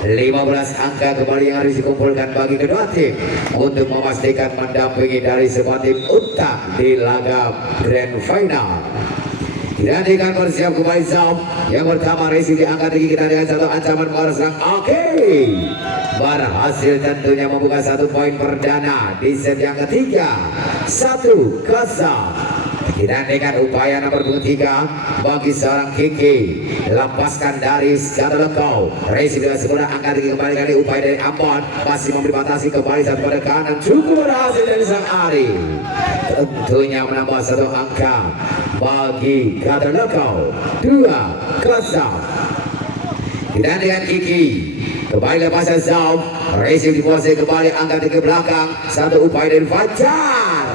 15 angka kembali yang harus dikumpulkan bagi kedua tim untuk memastikan mendampingi dari sebuah tim untak di laga Grand Final. Digantikan bersiap kembali Zam. Yang pertama Resi diangkat tinggi, kita dengan satu ancaman power serang. Oke, berhasil tentunya membuka 1 poin perdana di set yang ketiga. 1-0. Kita dengan upaya nomor 23 bagi seorang Kiki, lepaskan dari Gadoloko. Resi dengan segera angkat tinggi kembali kali upaya dari Ambon, masih memberi batasi kembali satu pada kanan, cukup berhasil dari sang Ari. Tentunya menambah 1 angka bagi Gadoloko. 2-0. Kita dengan Kiki kembali lepasan Zam. Resi dikuasai kembali angkat tinggi belakang, satu upaya dari Fajar.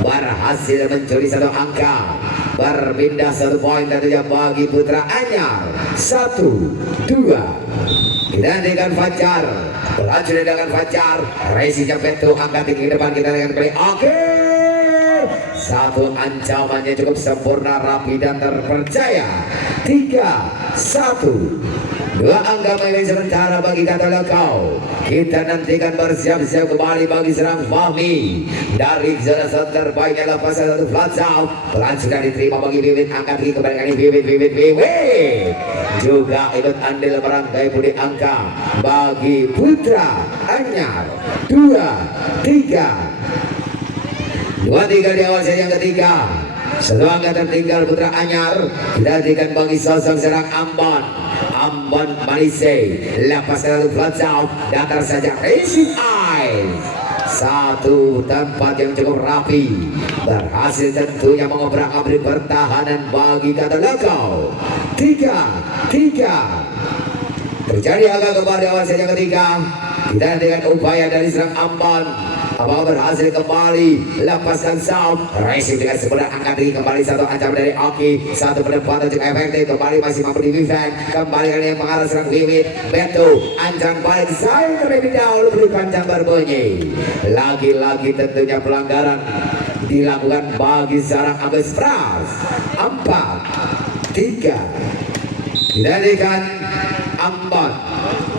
Berhasil mencuri 1 angka, berpindah 1 poin tentunya bagi Putra Anyar. 1-2. Kita dengan Fajar, berlanjut dengan Fajar. Resi Jampetu angkat tinggi ke depan, kita dengan play. Oke, satu ancamannya cukup sempurna, rapi dan terpercaya. 3-1. 2 angka main sementara bagi Gadoloko. Kita nantikan bersiap-siap kembali bagi serang Fahmi dari zona terbaik adalah pasal 1 Flatsal. Pelan sudah diterima bagi Bibit, angkat tinggi kembali kali Bibit juga ikut andil merangkai budi angka bagi Putra Anyar. 2-3 di awal set yang ketiga. 1 angka tertinggal Putra Anyar. Kita nantikan bagi sosok serang Ambon Malise, lepas lalu Flatsal, datar saja Racing Eyes. 1 tempat yang cukup rapi, berhasil tentunya mengobrak-abrik pertahanan bagi Gadoloko. 3-3. Terjadi agak kembali awal set yang ketiga. Kita dengan upaya dari serang Ambon, apakah berhasil kembali lepaskan Sound. Racing dengan sebenarnya angkat tinggi kembali, 1 ancaman dari Oki, 1 penempatan cukup efektif kembali, masih mampu di defend kembali kali yang mengarah serang Bibit. Beto ancaman balik saya terlebih dahulu, beri panjang berbunyi. Lagi-lagi tentunya pelanggaran dilakukan bagi seorang Abes Pras. 4-3. Dijadikan Ambon,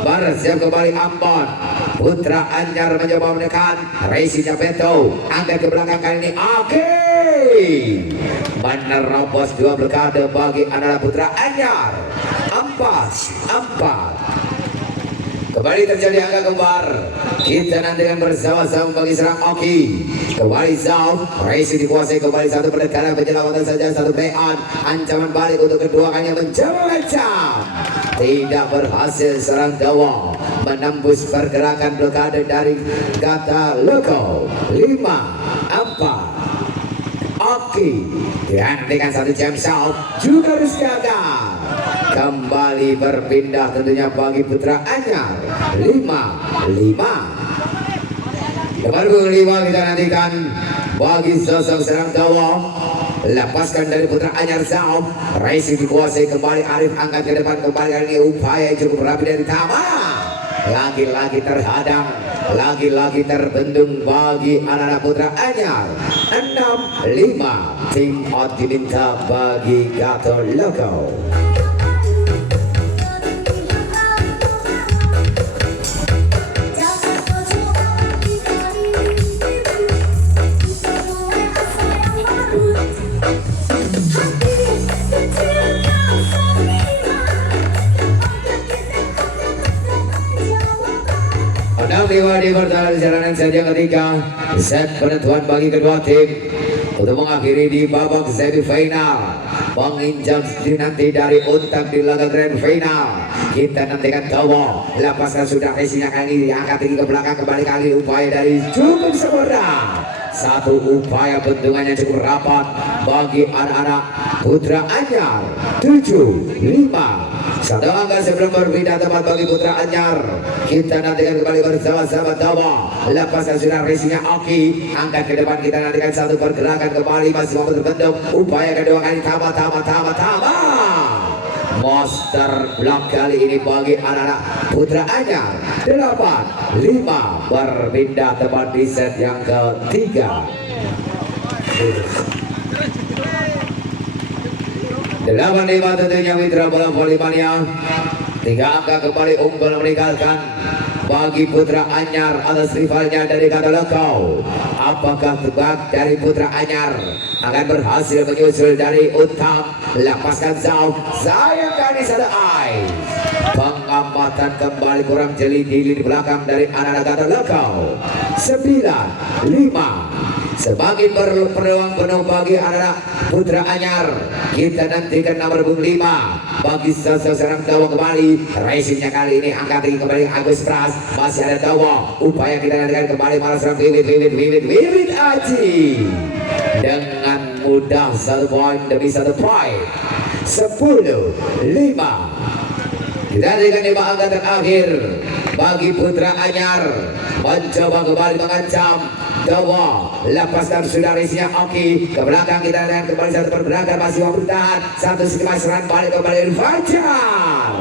bersiap kembali Ambon. Putra Anyar mencoba menekan, Resi Jampetu angkat ke belakang kali ini. Oke, menerobos 2 blokade bagi anak Putra Anyar. 4-4. Kembali terjadi angka kembar. Kita nantikan bersama-sama bagi serang Oki. Kembali Zam. Resi dikuasai kembali, 1 pendekatan penyelamatan saja, 1 bayan. Ancaman balik untuk kedua kalinya mencoba macam. Tidak berhasil serang Dawa menembus pergerakan blokade dari Gadoloko. 5-4. Oki dengan 1 jam shot juga harus gagal. Kembali berpindah tentunya bagi Putra Anyar. 5-5. Nomor 5 kita nantikan bagi sosok serang Dawa. Lepaskan dari Putra Anyar Zam. Racing dikuasai kembali, Arif angkat ke depan kembali kali ini, upaya cukup rapi dari Tama. Lagi-lagi terhadang, lagi-lagi terbendung bagi anak-anak Putra Anyar. 6-5. Tim out diminta bagi Gadoloko. Lewat di perjalanan set yang ketiga, set penentuan bagi kedua tim untuk mengakhiri di babak semifinal, menginjak nanti dari untak di laga grand final. Kita nantikan Dawa, lepaskan sudah Resinya kali ini, angkat tinggi ke belakang kembali kali, upaya dari cukup sempurna. 1 upaya bentungannya cukup rapat bagi anak-anak Putra Anyar. 7-5. 1 angka sebelum berpindah tempat bagi Putra Anyar. Kita nantikan kembali bersama-sama Dawa. Lepaskan sudah Resinya Oki, angkat ke depan, kita nantikan 1 pergerakan kembali, masih mampu terbendung. Upaya kedua kali Tama. Monster block kali ini bagi anak-anak Putra Anyar. 8-5. Berpindah tempat di set yang ketiga. 8-5 tentunya mitra bola voli mania. 3 angka kembali unggul meninggalkan bagi Putra Anyar atas rivalnya dari Katalakau. Apakah tebak dari Putra Anyar akan berhasil menyusul dari Uttam? Lepaskan jauh, sayang kali satu eye. Pengamatan kembali kurang jeli di belakang dari anak-anak Katalakau. 9-5. Semakin berpeluang penuh bagi anak Putra Anyar. Kita nantikan nomor 5 bagi seorang Dawa kembali. Racingnya kali ini angkat tinggi kembali Agus Pras. Masih ada Dawa. Upaya kita nantikan kembali malah serang Wiwit Aji. Dengan mudah 1 poin demi 1 poin. 10-5. Kita nantikan 5 angka terakhir bagi Putra Anyar. Mencoba kembali mengancam Dawa. Lepaskan sudah resinya Oki ke belakang. Kita lihat kembali satu pergerakan masih mampu bertahan. Satu skema serangan balik kembali Fajar.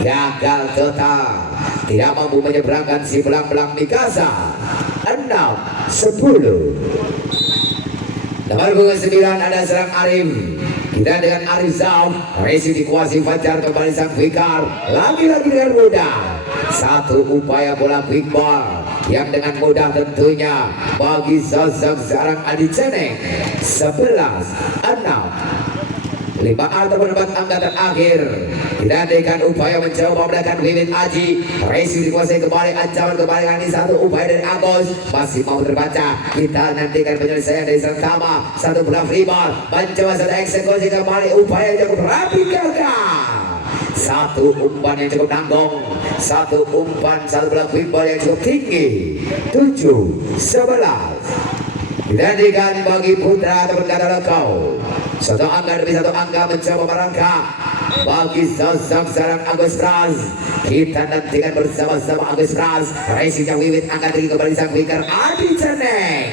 Gagal total. Tidak mampu menyeberangkan si belang-belang Mikasa. 6-10. Nomor 9 ada serang Arif. Kita dengan Arif Zaum. Resi dikuasai Fajar kembali sang Fikar. Lagi-lagi dengan mudah. Satu upaya bola quick ball yang dengan mudah tentunya bagi sosok seorang Adi Ceneng. 11-6. 5 ataupun 4 angka terakhir. Kita dengan upaya mencoba meledakan Wiwit Aji. Resi dikuasai kembali, ancaman kembali kali satu upaya dari Agus masih mau terbaca. Kita nantikan penyelesaian dari Santama. Satu bola free ball, mencoba satu eksekusi kembali, upaya yang cukup rapi gagal. Satu umpan yang cukup nanggung, satu umpan, satu bola quick ball yang cukup tinggi. 7-11. Digantikan bagi Putra ataupun Katalakau. Satu angka demi satu angka mencoba merangkak bagi sosok seorang Agus Pras. Kita nantikan bersama-sama Agus Pras. Racingnya Wiwit angkat tinggi kembali sang Fikar Adi Ceneng.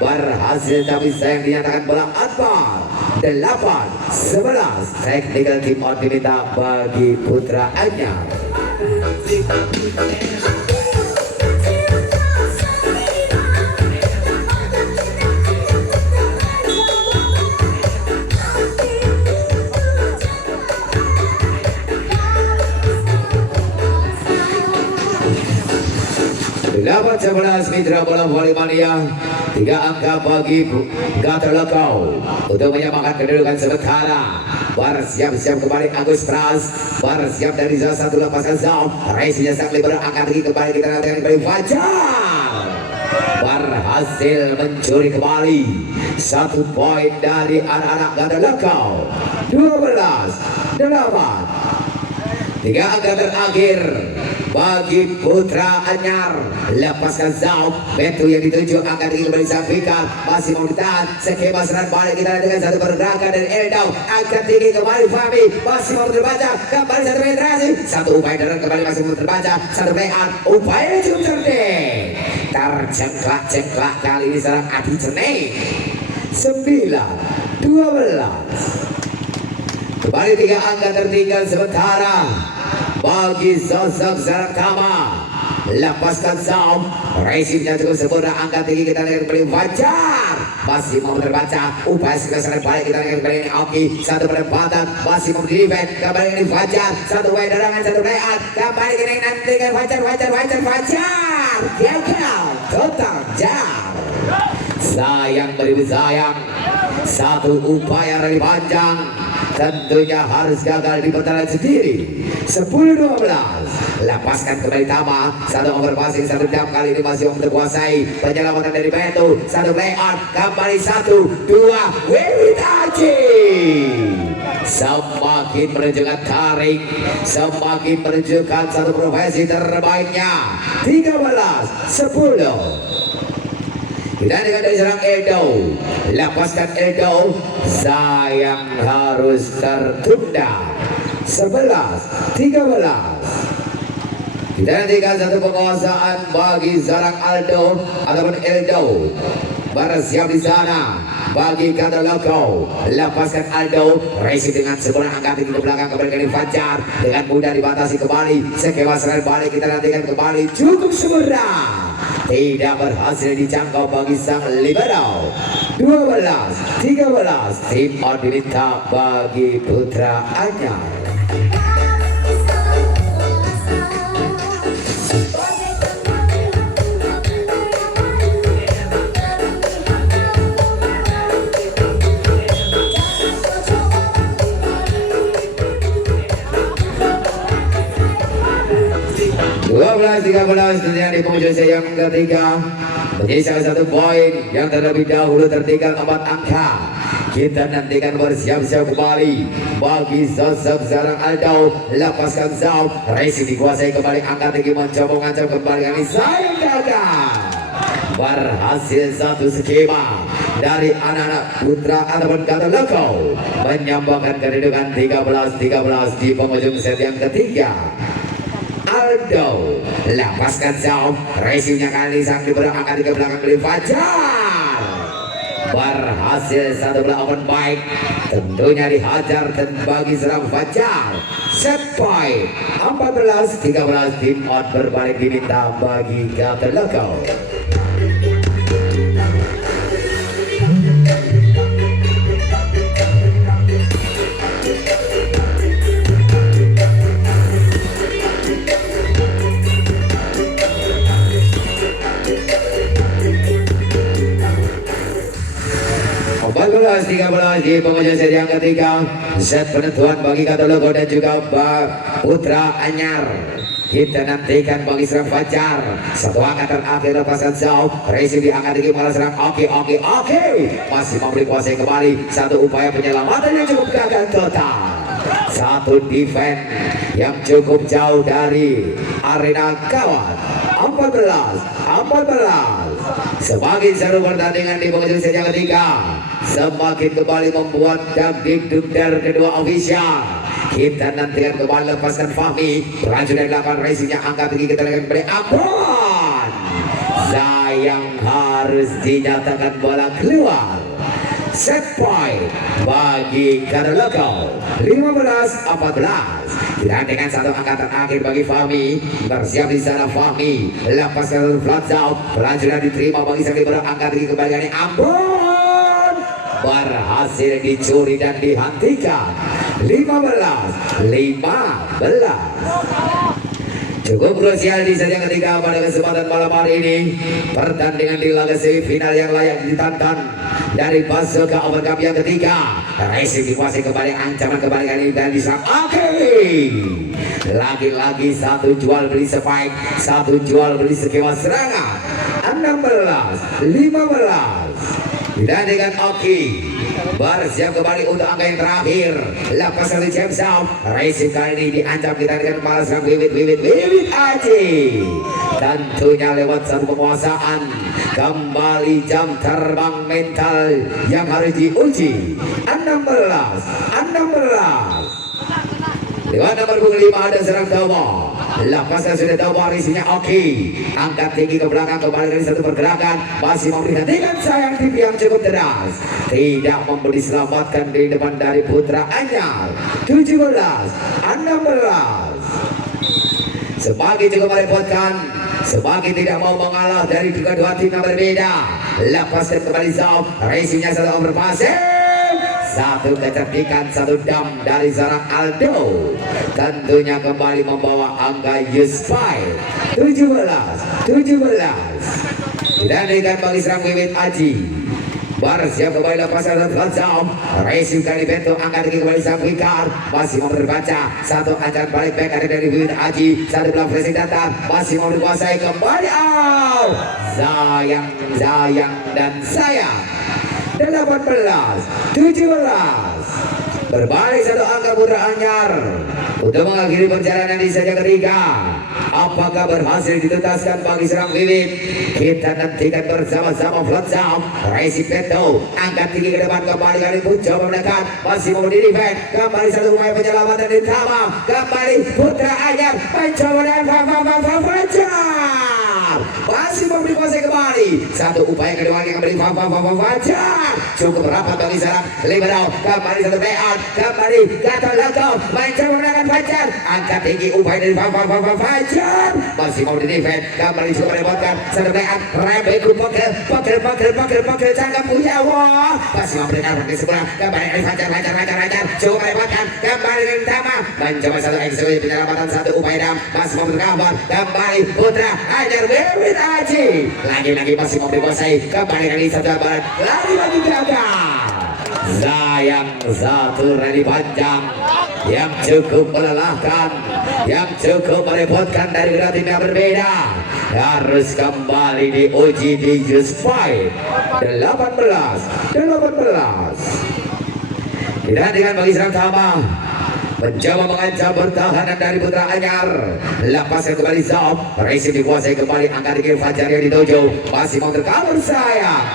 Berhasil tapi sayang dinyatakan bola outball. 8-11. Technical team out diminta bagi Putra Anyar. Dapat 11 mitra bola voli mania. 3 angka bagi Katalakau untuk menyamakan kedudukan sementara. Bersiap-siap kembali Agus Pras. Bersiap dari satu lepaskan Zau. Racingnya sang liberal angkat tinggi kembali. Kita nantikan kembali Fajar. Berhasil mencuri kembali 1 poin dari anak-anak Katalakau. 12-8. 3 angka terakhir bagi Putra Anyar. Lepaskan Zau. Betu yang dituju angkat tinggi kembali sang Fikar. Masih mau ditahan. Skema serangan balik kita dengan satu pergerakan dari Eldau. Angkat tinggi kembali Fahmi. Masih mau terbaca. Kembali satu penetrasi. Satu upaya darat kembali masih mau terbaca. Satu playout. Upaya cukup cerdik. Tercengklak-cengklak kali ini serang Adi Ceneng. 9-12. Kembali 3 angka tertinggal sementara bagi sosok Zaratama. Lepaskan Zau. Racingnya cukup sempurna, angka tinggi kita lihat kembali Fajar. Masih mau terbaca. Upaya sekarang balik kita lihat kembali ini Oki. Satu penempatan masih mau defend. Kembali ini Fajar. Satu way darangan, satu layout. Kembali kita nantikan Fajar. Gagal total jam. Sayang beri sayang. Satu upaya dari panjang tentunya harus gagal di pertandingan sendiri. 10-12. Lepaskan kembali Tama. Satu over passing, satu jam kali ini masih terkuasai. Penyelamatan dari Beto. Satu layout. Kembali 1-2. Wiwit Aji. Semakin menunjukkan tarik. Semakin menunjukkan satu profesi terbaiknya. 13-10. Kita dengan dari serang Edo. Lepaskan Edo. Sayang harus tertunda. 11-13. Kita nantikan satu penguasaan bagi serang Aldo ataupun Edo. Bersiap di sana bagi Katalakau. Lepaskan Aldo. Racing dengan sempurna angkat tinggi ke belakang kembali dari Fajar. Dengan mudah dibatasi kembali. Skema serangan balik kita nantikan kembali. Cukup sempurna. Tidak berhasil dijangkau bagi sang libero. 12-13. Tim out diminta bagi Putra Anyar. 12-13 tentunya di penghujung set yang ketiga menjadi salah satu poin yang terlebih dahulu tertinggal 4 angka. Kita nantikan bersiap-siap kembali bagi sosok seorang Aldo. Lepaskan jauh, racing dikuasai kembali, angkat tinggi mencoba mengancam kembali kali sayang gagal. Berhasil satu skema dari anak-anak putra ataupun kata lokal menyambangkan kedudukan 13-13 di penghujung set yang ketiga. Aldo lepaskan jauh, racingnya kali sang berangkat ke belakang dari Fajar. Berhasil satu bola open baik, tentunya dihajar dan bagi serang Fajar. Set point 14-13, tim out berbalik diminta bagi kata lokal. Belas 13 di penghujung set yang ketiga, set penentuan bagi kata logo dan juga Putra Anyar. Kita nantikan bagi serang Fajar, satu angkatan akhir lepaskan jauh, racing diangkat tinggi malah serang. Oke, masih memberi kuasai kembali, satu upaya penyelamatan yang cukup gagal total, satu defense yang cukup jauh dari arena kawan. 14 semakin seru pertandingan di penghujung set yang ketiga, semakin kembali membuat daging dugdar kedua ofisial. Kita nantikan kembali lepaskan Fahmi, berlanjut dari 8 racingnya angkat tinggi, kita lihat kembali Ambon. Sayang harus dinyatakan bola keluar. Set point bagi Karoloko 15-14. Dengan satu angkatan akhir bagi Fahmi, bersiap di sana Fahmi, lepaskan satu flat out, pelanjuran diterima bagi sang libero, angkat tinggi kembali dari Ambon, berhasil dicuri dan dihentikan. 15-15. Cukup krusial di set yang ketiga pada kesempatan malam hari ini. Pertandingan di laga semifinal yang layak ditonton dari Basoka Over Cup yang ketiga. Racing dikuasai kembali, ancaman kembali kali ini dan disang. Lagi-lagi satu jual beli spike, satu jual beli skema serangan. 16-15. Dengan Oki bersiap kembali untuk angka yang terakhir. Lepas satu jam sound, racing kali ini diancam kita dengan kepala serang Wiwit Aji. Tentunya lewat satu penguasaan, kembali jam terbang mental yang harus diuji. 16. Lewat nomor 5 ada serang Tomo. Lepaskan sudah Tomo, risinya Oki. Angkat tinggi ke belakang, kembali dari satu pergerakan. Masih memperhatikan sayang TV yang cukup deras. Tidak memberi selamatkan di depan dari Putra Anyar. 17-16. Semakin cukup merepotkan, semakin tidak mau mengalah dari kedua tim yang berbeda. Lepaskan kembali Zau, racingnya satu overpassing. Satu kecerdikan, satu dam dari seorang Aldo. Tentunya kembali membawa angka Yuspai. 17. Dan ikan bagi serang Wiwit Aji. Bersiap kembali lepasan dan Flatsau. Racing kali bentuk, angkat tinggi kembali sang Fikar. Masih mau berbaca, satu ancaman balik back dari Wiwit Aji. Satu belah pressing datang, masih mau dikuasai kembali. Sayang dan sayang. 18-17. Berbalik satu angka Putra Anyar untuk mengakhiri perjalanan di set yang ketiga. Apakah berhasil dituntaskan bagi serang Wiwit? Kita nantikan bersama-sama. Flatsau, Racing Peto, angkat tinggi ke depan kembali kali pun coba mendekat, masih mau di defend, kembali satu upaya penyelamatan ditambah, kembali Putra Anyar mencoba dan Fajar masih memberi kuasai kembali, satu upaya kedua yang kembali Fajar cukup rapat bagi serang Liberal, kembali satu layout, kembali Gatot Loko mencoba menangkan Fajar, angkat tinggi upaya dari Fajar masih mau di defend, kembali cukup merepotkan, satu layout Rebeku Poker cangkap punya wah, masih memberikan waktu sebelah, kembali dari Fajar cukup merepotkan, kembali dari Tama mencoba satu eksekusi penyelamatan, satu upaya dam, masih mau berkabar, kembali Putra Anyar Wiwit Aji, lagi-lagi masih mau dikuasai, kembali kali satu barat, lagi gagal. Sayang satu rally panjang yang cukup melelahkan, yang cukup merepotkan dari kedua tim yang berbeda. Harus kembali diuji di just fight. 18. Kita dengan bagi serang Tama mencoba mengancam pertahanan dari Putra Anyar. Lepaskan kembali Zaf, Racing dikuasai kembali, angkat di Fajar yang dituju, masih mau terkawal sayang.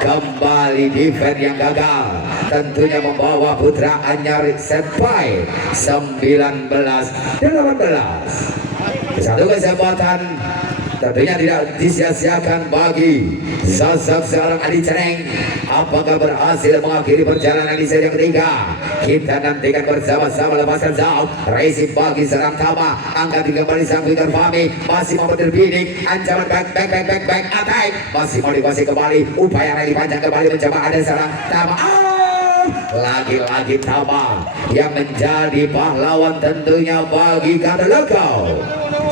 Kembali defense yang gagal, tentunya membawa Putra Anyar set point 19-18. Satu kesempatan tentunya tidak disia-siakan bagi sosok seorang Adi Ceneng. Apakah berhasil mengakhiri perjalanan di seri yang ketiga? Kita nantikan bersama-sama. Lepaskan Zaf, Racing bagi serang Tama, angkat kembali sang Victor Fahmi, masih mau terbidik, ancaman back attack, masih mau dikuasai kembali, upaya rally panjang kembali mencoba ada serang Tama. Lagi-lagi Tama yang menjadi pahlawan tentunya bagi Katalogau.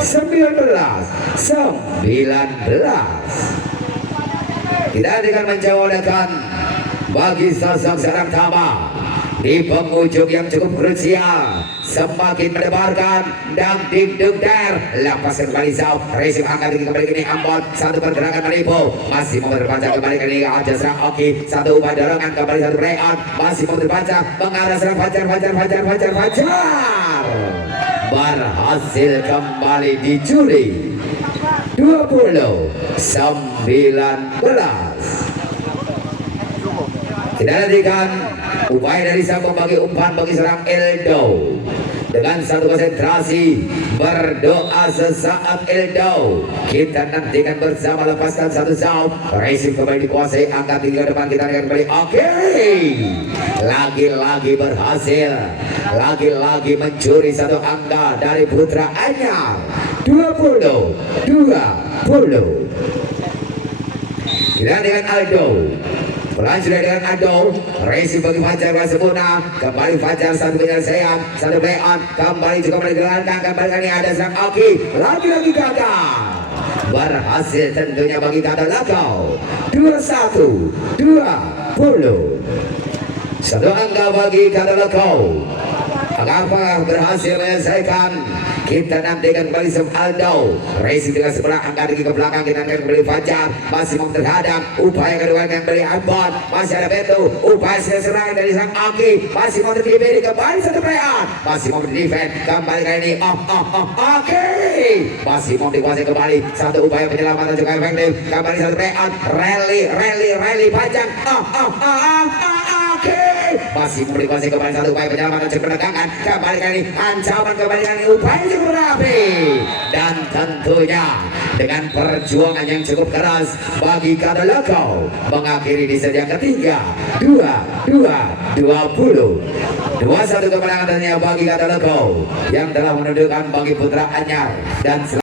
19. Kita dengan menjawabkan bagi sosok seorang Tama di penghujung yang cukup krusial, semakin mendebarkan dan deg-deg. Lepaskan kembali Zaf, Racing angkat kembali ini Ambon, satu pergerakan menipu, masih mau terbaca kembali ini aja serang Oki, satu upaya dorongan kembali satu play-on, masih mau terbaca mengarah serang Fajar. Berhasil kembali dicuri. 20-19. Kita nantikan upaya dari sang pembagi umpan bagi serang Eldo. Dengan satu konsentrasi berdoa sesaat Eldo. Kita nantikan bersama. Lepaskan satu Zaf, Racing kembali dikuasai, angkat tinggi ke depan, kita akan kembali. Oke, lagi-lagi berhasil, lagi-lagi mencuri satu angka dari Putra Anyar. 20-20. Kita dengan Aldo, Berlanjut dengan Ado, Racing bagi Fajar sempurna, kembali Fajar satu penyelesaian, satu play-on, kembali juga digelarkan, kembali kali ada sang Oki, lagi-lagi gagal. Berhasil tentunya bagi Katalogau. 21-20. Satu angka bagi Katalogau. Apakah berhasil menyelesaikan? Kita nantikan kembali Aldo, Racing dengan sebelah angkat ke belakang, kita akan kembali Fajar, masih mau terhadap, upaya kedua yang kembali Ambon, masih ada Beto, upaya serangan dari sang Oki, masih mau terkibiri kembali satu player, masih mau defend, kembali kali ini Oki, masih mau dikuasai kembali, satu upaya penyelamatan juga efektif, kembali satu player, rally panjang, masih mau dikuasai kembali satu upaya penyelamatan cukup penegangan, kembali kali ini ancaman, kembali kali ini upaya cukup rapi, dan tentunya dengan perjuangan yang cukup keras bagi Katalogau mengakhiri di set yang ketiga 22-20. 21 kemenangan tentunya bagi Katalogau yang telah menundukkan bagi Putra Anyar dan